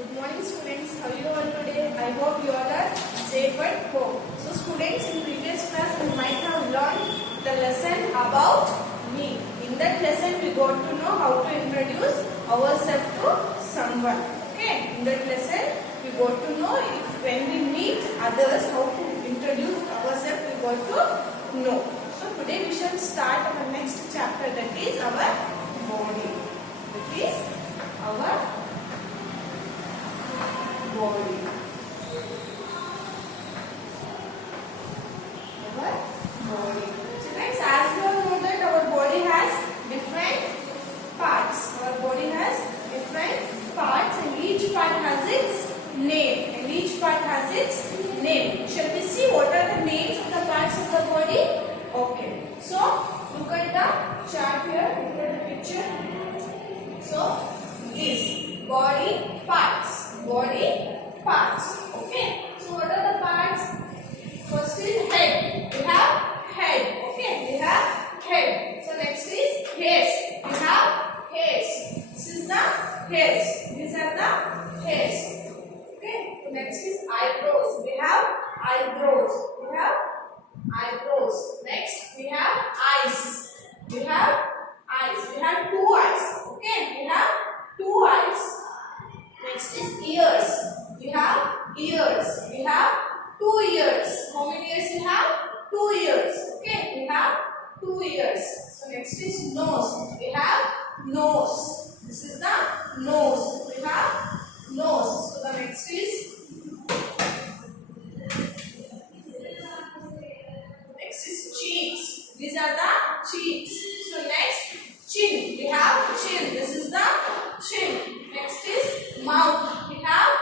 Good morning students, how are you all today? I hope you all are safe at home. So students, in previous class we might have learned the lesson about me. In that lesson we got to know how to introduce ourselves to someone. Okay, in that lesson we got to know when we meet others how to introduce ourselves, we got to know. So today we shall start our next chapter, that is our body. That is our body. Our body. So next, as you all know that our body has different parts. Our body has different parts and each part has its name. Shall we see what are the names of the parts of the body? Okay. So look at the chart here. Look at the picture. So this body parts. Okay. So what are the parts? First is head. We have head. Okay. We have head. So next is hairs. We have hairs. This is the hairs. These are the hairs. Okay. So next is eyebrows. We have eyebrows. Next we have eyes. We have two eyes. Okay. We have two eyes. Next is ears. We have ears. We have 2 ears. How many ears we have? 2 ears. Okay, we have 2 ears. So next is nose. We have nose. This is the nose. We have nose. So the next is cheeks. These are the cheeks. So next, chin. We have chin. This is the chin. Next is mouth. We have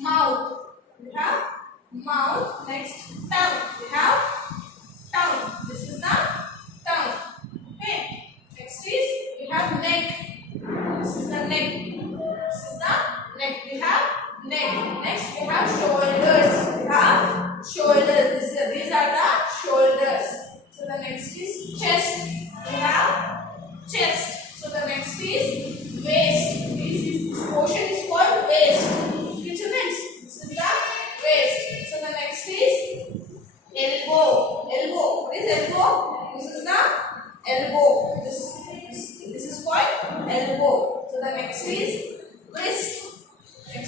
mouth. Next, tongue. We have tongue. This is the tongue. Okay. Next is we have neck. This is the neck. We have neck. Next we have shoulders. These are the shoulders. So the next is chest. We have chest. So the next is waist. This portion is called waist. Okay, children? This is the waist. So the next is elbow. What is elbow? This is the elbow. This is called elbow. So the next is wrist. So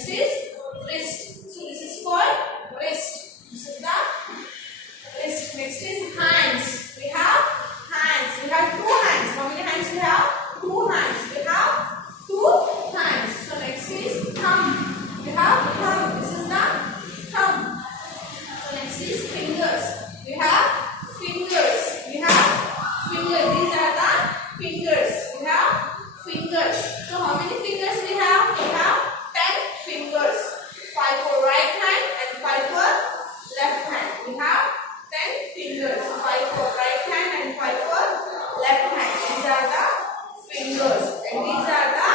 this is called wrist. This is the wrist. Next is hands. We have hands. We have 2 hands. How many hands we have? 2 hands. We have 2 hands. So next is thumb. We have thumb. This is the thumb. So next is fingers. We have fingers. These are the fingers. We have fingers. So how many fingers we have? We have 10 fingers. 5 for right hand and 5 for left hand. We have 10 fingers. 5 for right hand and 5 for left hand. These are the fingers. And these are the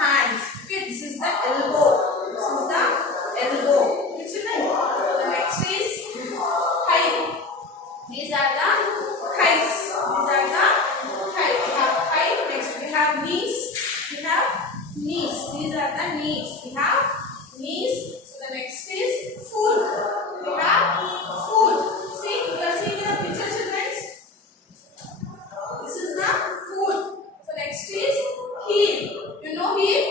hands. Okay, this is the elbow. Okay, children. The next is thigh. These are the thighs. We have thigh. Next we have knees. These are the knees. We have knees. So the next is foot. We have foot. See, you are seeing in the picture, children. This is the foot. So next is heel. You know heel?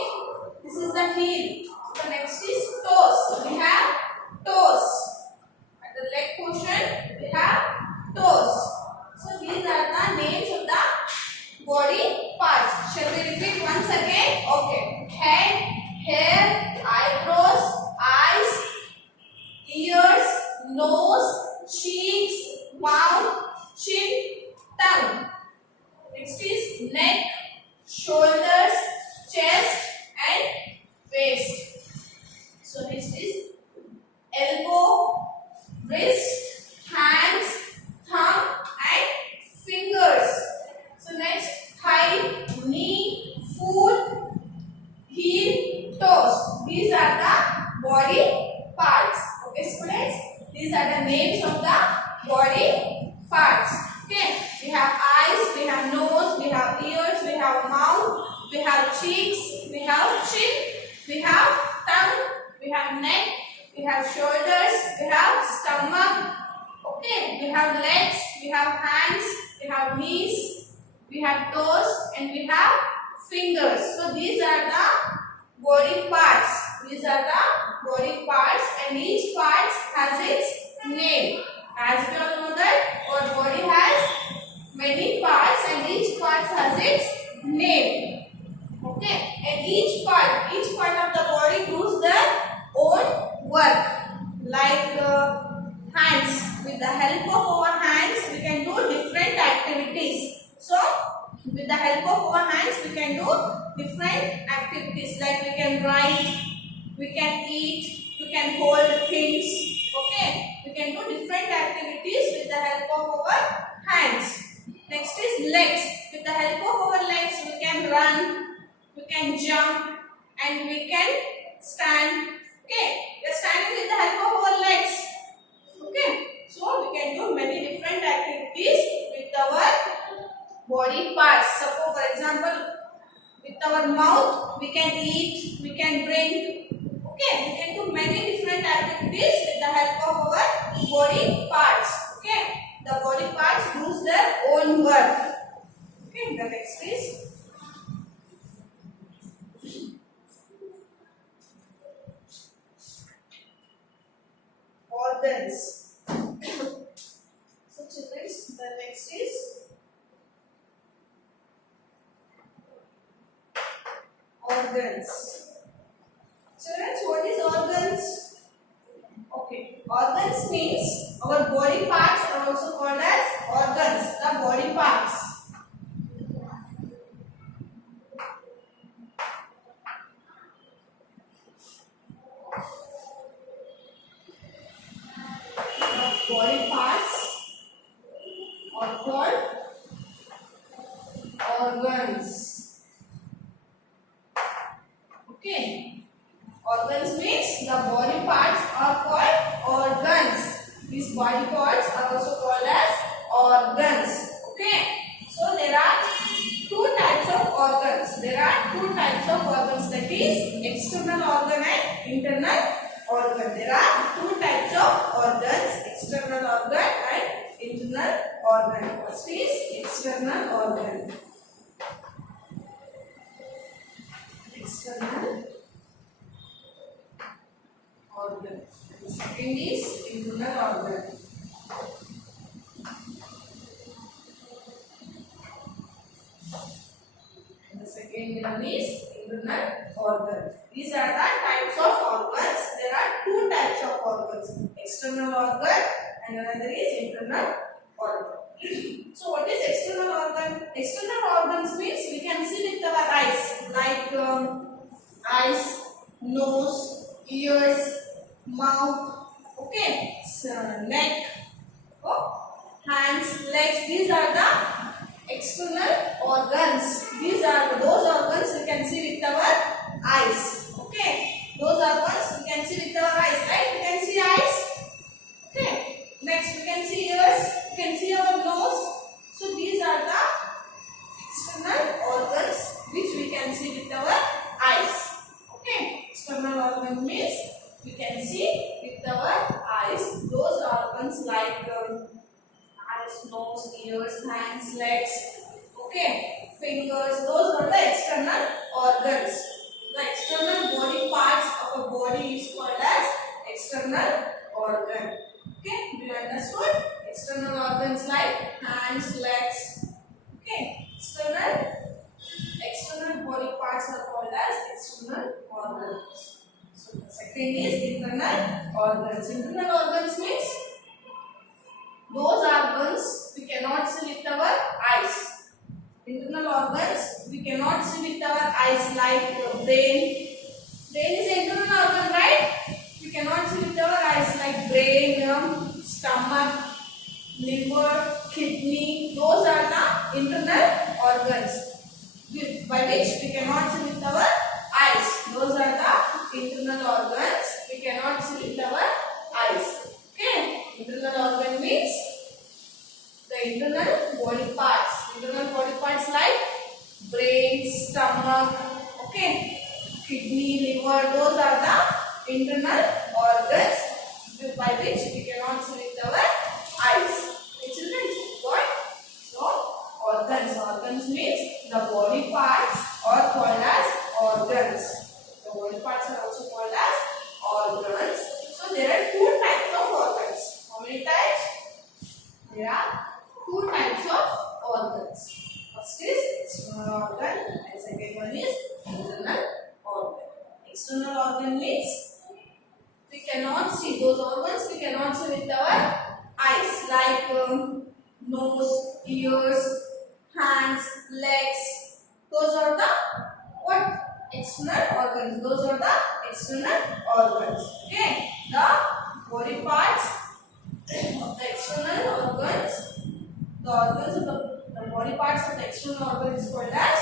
This is the heel. So next is toes. We have toes. At the leg portion, we have toes. So these are the names of the body parts. Shall we repeat once again? Okay. Head, hair, eyebrows, eyes, ears, nose, cheeks, mouth, chin, tongue. Next is neck, shoulders, chest and waist. So next is elbow, wrist, hands, thumb and fingers. So next thigh, knee, foot, heel, toes. These are the body parts. Okay, students? These are the names of the body parts. Okay, we have eyes, we have nose, we have ears, we have mouth, we have cheeks, we have chin, we have tongue, we have neck, we have shoulders, we have stomach. Okay, we have legs, we have hands, we have knees, we have toes, and we have fingers. So these are the body parts. These are the body parts, and each part has its name. As we all know that our body has many parts, and each part has its name. Okay, and each part of the body does their own work. Like hands. With the help of our hands, we can do different activities. So, with the help of our hands, we can do different activities. Like we can write, we can eat, we can hold things. Okay, we can do different activities with the help of our hands. Next is legs. With the help of our legs, we can run, we can jump, and we can stand. Okay, we are standing with the help of our legs. Okay, so we can do many different activities with our body parts. Suppose, for example, with our mouth, we can eat, we can drink. Okay, we can do many different activities with the help of our body parts. Okay, the body parts do their own work. Okay, the next is organs. So children, the next is organs. Children, what is organs? Okay, organs means our body parts are also called as organs, the body parts. Body parts are called organs. Okay, organs means the body parts are called organs. These body parts are also called as organs. Okay, so there are two types of organs. There are two types of organs, that is external organ and internal organ. There are two types of organs, external organ and internal organ. First is external organ. External organ. The second is internal organ. And the second one is internal organ. These are the types of organs. There are two types of organs, external organ and another is internal organ. So what is external organ? External organs means we can see with our eyes, like eyes, nose, ears, mouth, okay, neck, hands, legs. These are the external organs. These are those organs we can see with our eyes. Okay, those organs we can see with our eyes, right? We can see eyes. Okay, next we can see ears, we can see our nose. So these are the external organs which we can see with our eyes. Okay, external organ means we can see with our eyes. Those organs like eyes, nose, ears, hands, legs, okay, fingers. Those are the external organs. The external body parts of a body is called as external organ. Okay, do you understood? External organs like hands, legs. Okay, external body parts are called as external organs. So the second is internal organs. Internal organs means those organs we cannot see with our eyes. Internal organs we cannot see with our eyes, like brain. Brain is an internal organ, right? We cannot see with our eyes, like brain, stomach, liver, kidney. Those are the internal organs by which we cannot see with our eyes. Those are the internal organs we cannot see with our eyes. Okay, internal organ means the internal body parts. Internal body parts like brain, stomach, okay, kidney, liver, those are the internal organs by which we cannot see with our eyes. Okay, children, got? So, organs. Organs means the body parts are called as organs. The body parts are also called as organs. So, there are two types of organs. How many types? There are two types of organs. First is external organ and second one is internal organ. External organ means we cannot see those organs, we cannot see with our eyes, like nose, ears, hands, legs. Those are the what? External organs. Those are the external organs. Okay, the body parts of the external organs, the organs of the body parts of the external organ is called as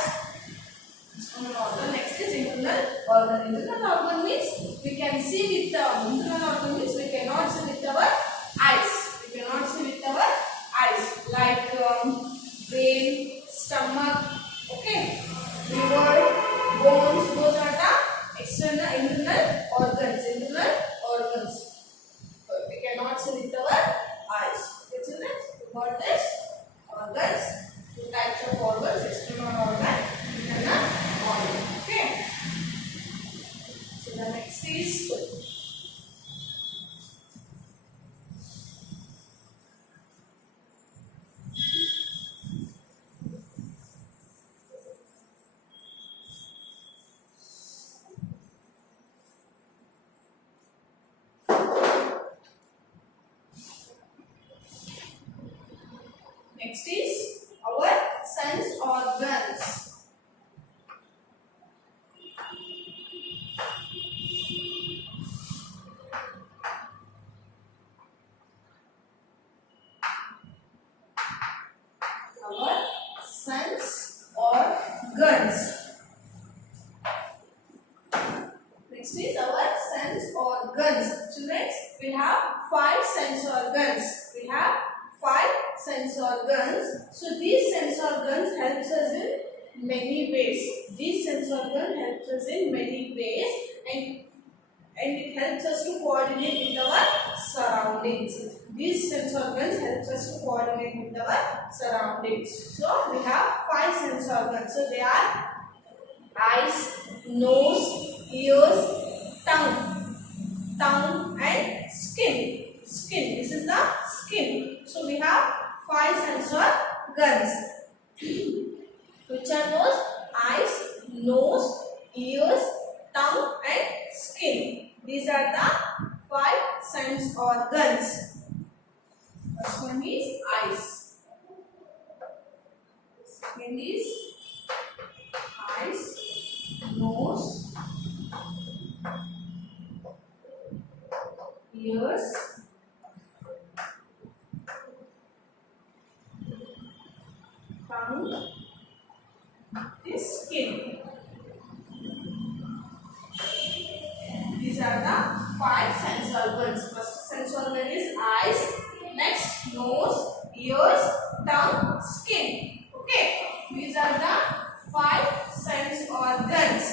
external organ. Next is internal organ. Internal organ means we can see with the internal organ means we cannot see with our eyes. We cannot see with our eyes, like brain, stomach, okay, liver, bones. Those are the external internal organs. Internal organs. We cannot see with our eyes. Okay, children, you got this? Organs. Two types of organs: external organ, internal organ. Okay. So the next is our sense organs. Our sense organs. Next is our sense organs. Children, we have 5 sense organs. We have 5 sense organs. So these sense organs helps us in many ways. These sense organs helps us in many ways, and it helps us to coordinate with our surroundings. These sense organs helps us to coordinate with our surroundings. So we have 5 sense organs. So they are eyes, nose, ears, tongue and skin. This is the skin. So we have 5 sense organs. Which are those? Eyes, nose, ears, tongue and skin. These are the 5 sense organs. First one is eyes. Second is eyes, nose, ears, tongue, is skin. These are the 5 sense organs. First sense organ is eyes, next nose, ears, tongue, skin. Okay, these are the 5 sense organs,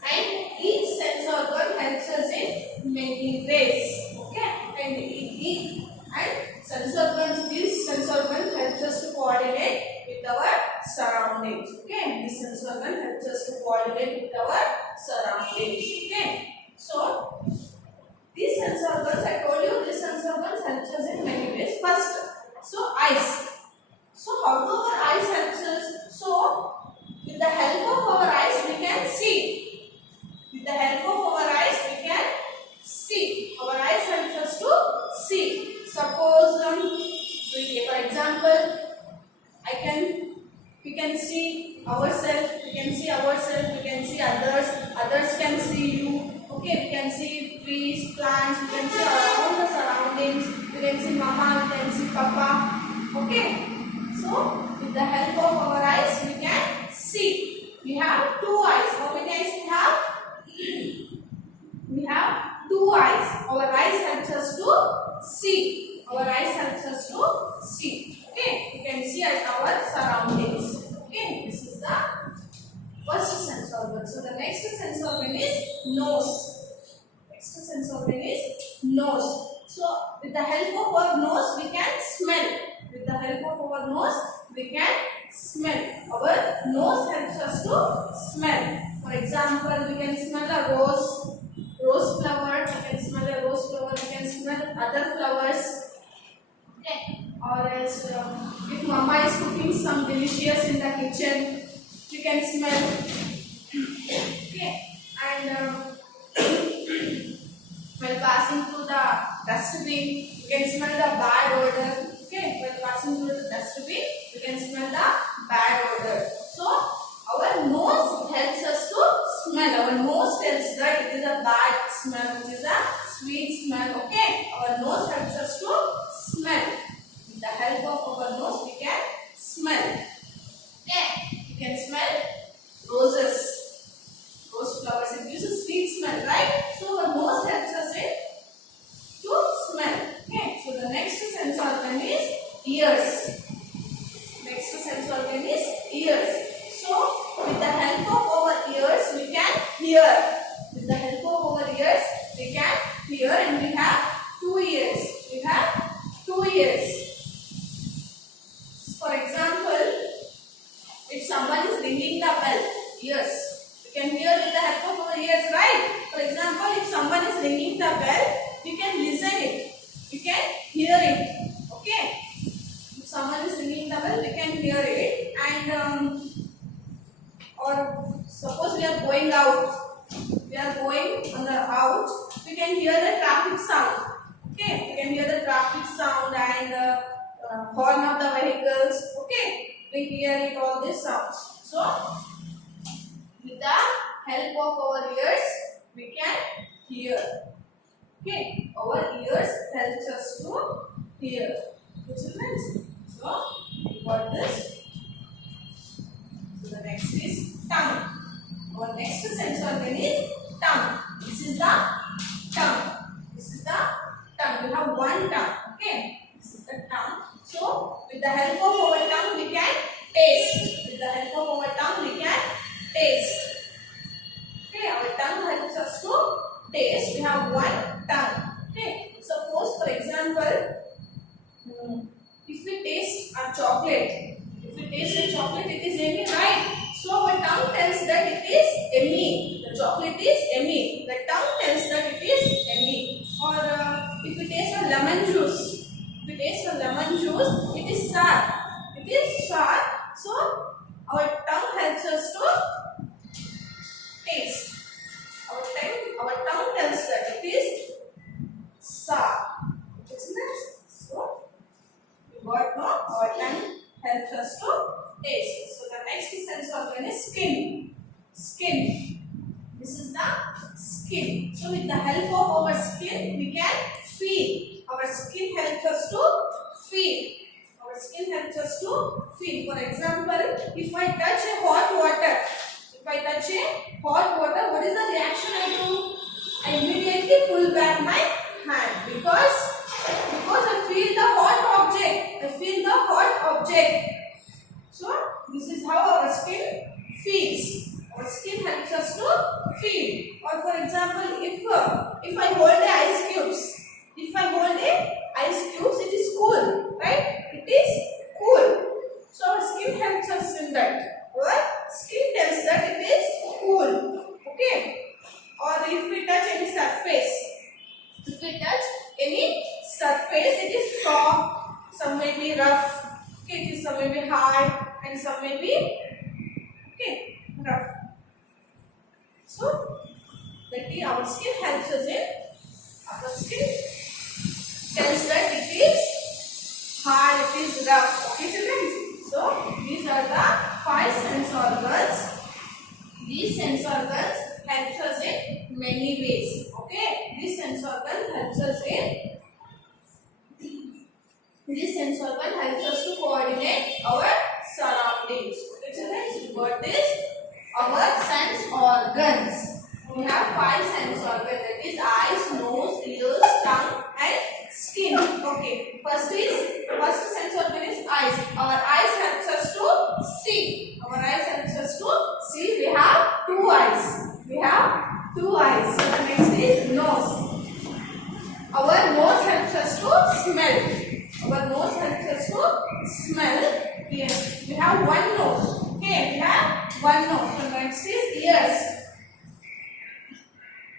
and each sense organ helps us in many ways. Okay, and sense organs, these sense organs helps us to coordinate with our surroundings. Okay, this sense organ helps us to coordinate with our surroundings. Okay, so these sense organs, I told you, these sense organs helps us in many ways. First, so eyes. So how do our eyes helps us? So with the help of our eyes we can see. With the help of our eyes we can see. Our eyes helps us to see. Suppose for example, we can see ourselves, we can see others, others can see you. Okay, we can see trees, plants, we can see around the surroundings, we can see mama, we can see papa. Okay, so with the help of our eyes we can see. We have 2 eyes. How many eyes we have? We have 2 eyes. Our eyes helps us to see. Our eyes helps us to see. Okay, we can see at our surroundings. Okay, this is the first sense organ. So the next sense organ is nose. Next sense organ is nose. So with the help of our nose we can smell. With the help of our nose we can smell. Our nose helps us to smell. For example, we can smell a rose flower. We can smell a rose flower. We can smell other flowers. Okay. Or else, if mama is cooking some delicious in the kitchen, we can smell. Okay. And while passing through the dustbin, you can smell the bad odor. Okay, while passing through the dustbin, you can smell the bad odor. So, our nose helps us to smell. Our nose tells that it is a bad smell, which is a sweet smell. Okay, our nose helps us to smell. With the help of our nose, we can smell. Okay, you can smell roses. Rose flowers, it gives a sweet smell, right? So our nose helps us to smell. Okay, so the next sense organ is ears. Next sense organ is ears. So with the help of our ears we can hear. With the help of our ears we can hear, and we have 2 ears. We have 2 ears. For example, if someone is ringing the bell, ears. We can hear with the help of our ears, right? For example, if someone is ringing the bell, we can listen it. We can hear it. Okay? If someone is ringing the bell, we can hear it. And or suppose we are going out. We are going on the out. We can hear the traffic sound. Okay? We can hear the traffic sound and horn of the vehicles. Okay? We hear it, all these sounds. So with the help of our ears, we can hear. Okay, our ears helps us to hear. Okay, children. So we got this. So the next is tongue. Our next sense organ is tongue. This is the tongue. This is the tongue. We have one tongue. Okay, this is the tongue. So with the help of our tongue, we can taste. With the help of our tongue, we can taste. Okay, our tongue helps us to taste. We have one tongue. Okay, suppose for example, if we taste a chocolate, it is yummy, right? So our tongue tells that it is yummy. The chocolate is yummy. The tongue tells that it is yummy. Or if we taste a lemon juice, it is sour. It is sour. So our tongue helps us to taste. Our tongue tells that it is sour. Isn't it? So we got now our tongue helps us to taste. So the next sense organ is skin. Skin. This is the skin. So with the help of our skin, we can feel. Our skin helps us to feel. Our skin helps us to feel. For example, if I touch a hot water, what is the reaction I do? I immediately pull back my hand because I feel the hot object. So this is how our skin feels. Our skin helps us to feel. Or for example, if I hold the ice cubes, it is cool, right? It is cool. So our skin helps us in that. Our skin tells that it is cool. Okay. Or if we touch any surface, it is soft. Some may be rough. Okay. Some may be hard, and some may be rough. So that our skin helps us in. Our skin tells that it is hard, it is rough. Okay, children. So these are the 5 sense organs. These sense organs helps us in many ways. Okay, this sense organ helps us to coordinate our surroundings. Okay, children. So we got this. Our sense organs. We have 5 sense organs, that is eyes, nose, ears, tongue and skin. Okay. First sense organ is eyes. Our eyes helps us to see. We have 2 eyes. smell. Our nose helps us to smell. Here we have one nose. Okay, we have one nose. So next is ears.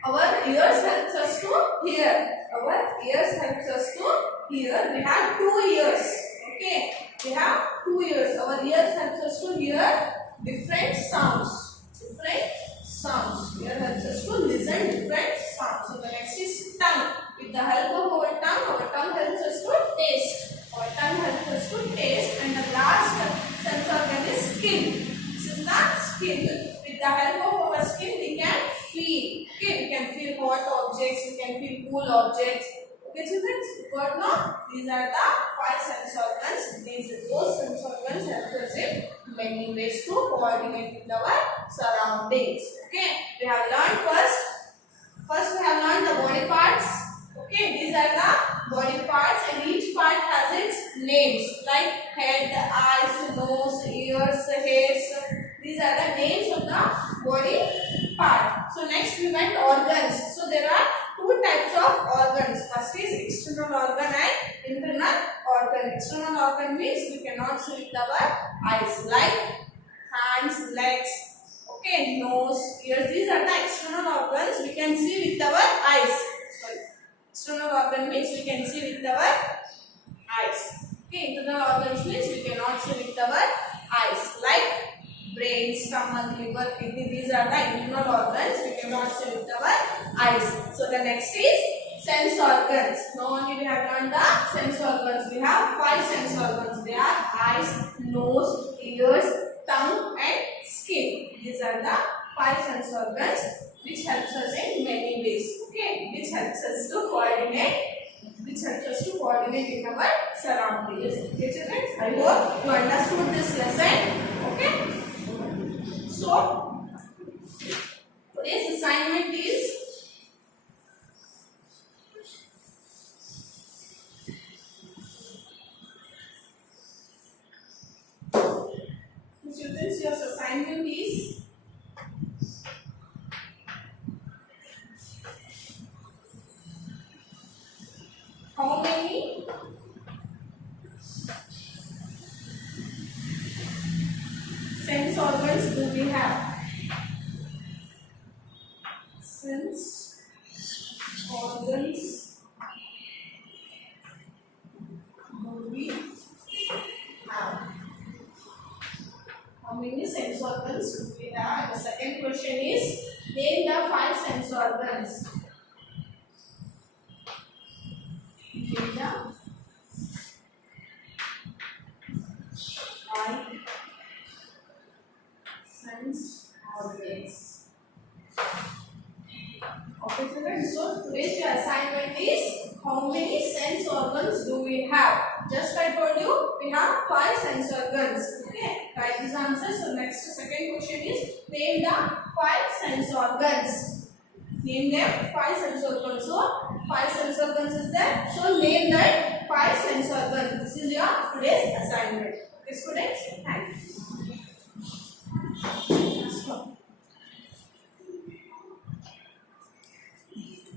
Our ears helps us to hear. Our ears helps us to hear. We have 2 ears. Okay, we have 2 ears. Our ears helps us to hear different sounds. Different sounds. Ear helps us to listen different sounds. So the next is tongue. With the help of our tongue helps us to taste. Our tongue helps us to taste. And the last sense organ is skin. This is the skin. With the help of our skin, we can feel. Okay, we can feel hot objects. We can feel cool objects. Okay, children. Got now? These are the 5 sense organs. Those sense organs help us in many ways to coordinate with our surroundings. Okay, we have learned first we have learned the body parts. Okay, these are the body parts and each part has its names like head, eyes, nose, ears, hairs. These are the names of the body part. So next we went organs. So there are 2 types of organs. First is external organ and internal organ. External organ means we cannot see with our eyes like hands, legs, okay, nose, ears. These are the external organs we can see with our eyes. Sorry. External organ means we can see with our eyes. Okay, internal organs means we cannot see with our eyes like brain, stomach, liver, kidney. These are the internal organs we cannot see with our eyes. So the next is sense organs. Now only we have learned the sense organs. We have 5 sense organs. They are eyes, nose, ears, tongue and skin. These are the 5 sense organs which helps us in many ways. Okay, which helps us to coordinate. Which helps us to coordinate in our surroundings. Okay, children. I hope you understood this lesson. Okay. So today's assignment is students, your assignment is how many sense organs do we have? Sense organs do we have? How many sense organs do we have? And the second question is name the 5 sense organs. Name the 5 sense organs. Okay, children. So today's your assignment is how many sense organs do we have? Just I told you we have 5 sense organs. Okay, write these answers. So next second question is name the 5 sense organs. Name them 5 sense organs. So 5 sense organs is there. So name that 5 sense organs. This is your today's assignment. Okay, students. Thank you.